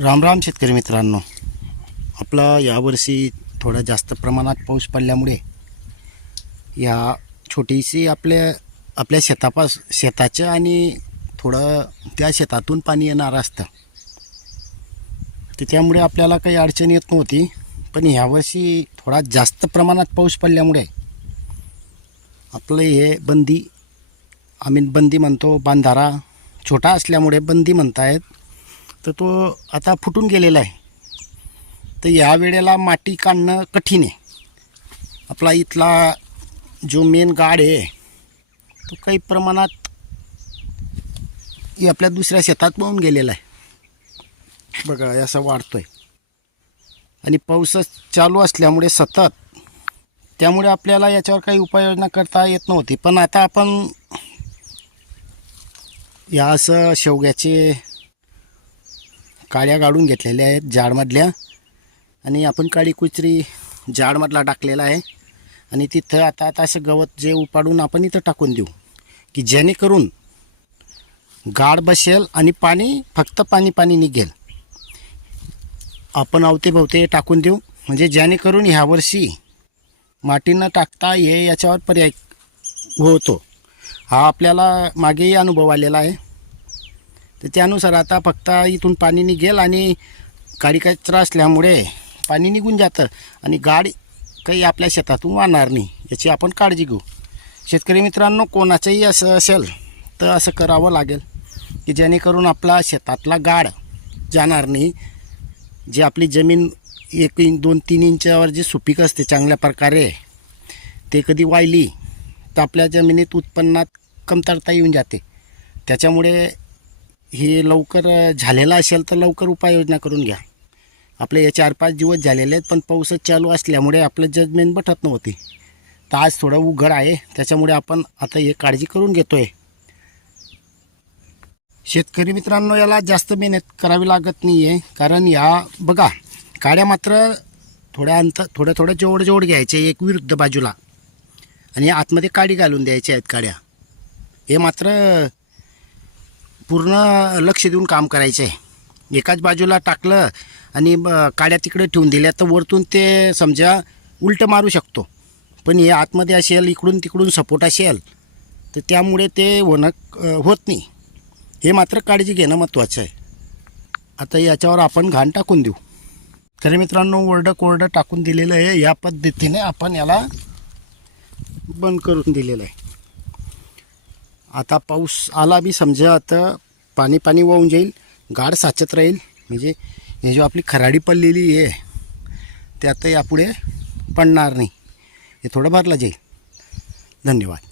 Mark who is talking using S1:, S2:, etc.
S1: राम राम शेतकरी मित्रांनो. आपला यावर्षी थोडा जास्त प्रमाणात पाऊस पडल्यामुळे या छोटीशी आपल्या आपल्या शेतापास शेताचं आणि थोडं त्या शेतातून पाणी येणार असतं. तर त्यामुळे आपल्याला काही अडचण येत नव्हती. पण ह्यावर्षी थोडा जास्त प्रमाणात पाऊस पडल्यामुळे आपलं हे बंदी आम्ही बंदी म्हणतो बांधारा छोटा असल्यामुळे बंदी म्हणतायत. तर तो आता फुटून गेलेला आहे. तर या वेळेला माती काढणं कठीण आहे. आपला इथला जो मेन गाड आहे तो काही प्रमाणात ही आपल्या दुसऱ्या शेतात पाहून गेलेला आहे. बघा असा वाढतो आहे आणि पाऊस चालू असल्यामुळे सतत त्यामुळे आपल्याला याच्यावर काही उपाययोजना करता येत नव्हती. पण आता आपण या असं शेवग्याचे काड्या काढून घेतलेल्या आहेत जाडमधल्या आणि आपण काळी कुचरी जाडमधला टाकलेला आहे. आणि तिथं आता आता असं गवत जे उपाडून आपण इथं टाकून देऊ. की जेणेकरून गाड बसेल आणि पाणी फक्त पाणी पाणी निघेल. आपण अवते भवते टाकून देऊ. म्हणजे जेणेकरून ह्यावर्षी माती न टाकता हे याच्यावर पर्याय होतो. हा आपल्याला मागेही अनुभव आलेला आहे. तर त्यानुसार आता फक्त इथून पाणी निघेल आणि गाडी कचरा असल्यामुळे पाणी निघून जातं आणि गाडी काही आपल्या शेतातून वाहणार नाही याची आपण काळजी घेऊ. शेतकरी मित्रांनो कोणाचंही असं असेल तर असं करावं लागेल की जेणेकरून आपला शेतातला गाड जाणार नाही. जी आपली जमीन एक इंच दोन तीन इंचावर जी सुपीक असते चांगल्या प्रकारे ते कधी वाहिली तर आपल्या जमिनीत उत्पन्नात कमतरता येऊन जाते. त्याच्यामुळे हे लवकर झालेलं असेल तर लवकर उपाययोजना करून घ्या. आपले हे चार पाच दिवस झालेले आहेत पण पाऊसच चालू असल्यामुळे आपलं जजमेंट बटत नव्हती. तर आज थोडं उघड आहे त्याच्यामुळे आपण आता हे काळजी करून घेतो आहे शेतकरी मित्रांनो याला जास्त मेहनत करावी लागत नाही आहे कारण या बघा काड्या मात्र थोड्या अंतर थोडं थोडं जेवढं जेवढं घ्यायचे एक विरुद्ध बाजूला. आणि आतमध्ये काडी घालून द्यायच्या आहेत काड्या. हे मात्र पूर्ण लक्ष देऊन काम करायचं. आहे एकाच बाजूला टाकलं आणि ब- काड्या तिकडे ठेवून दिल्या तर वरतून ते समजा उलटं मारू शकतो. पण हे आतमध्ये असेल इकडून तिकडून सपोर्ट असेल तर त्यामुळे ते होणं होत नाही. हे मात्र काळजी घेणं महत्त्वाचं आहे. आता याच्यावर आपण घाण टाकून देऊ. तरी मित्रांनो ओरडं कोरडं टाकून दिलेलं आहे. या पद्धतीने आपण याला बंद करून दिलेलं आहे. आता पाऊस आला बी समजा आता पाणी पाणी वाहून जाईल गाड साचत राहील. म्हणजे हे जो आपली खराडी पडलेली आहे ते आता यापुढे पडणार नाही. हे थोडं भरलं जाईल धन्यवाद.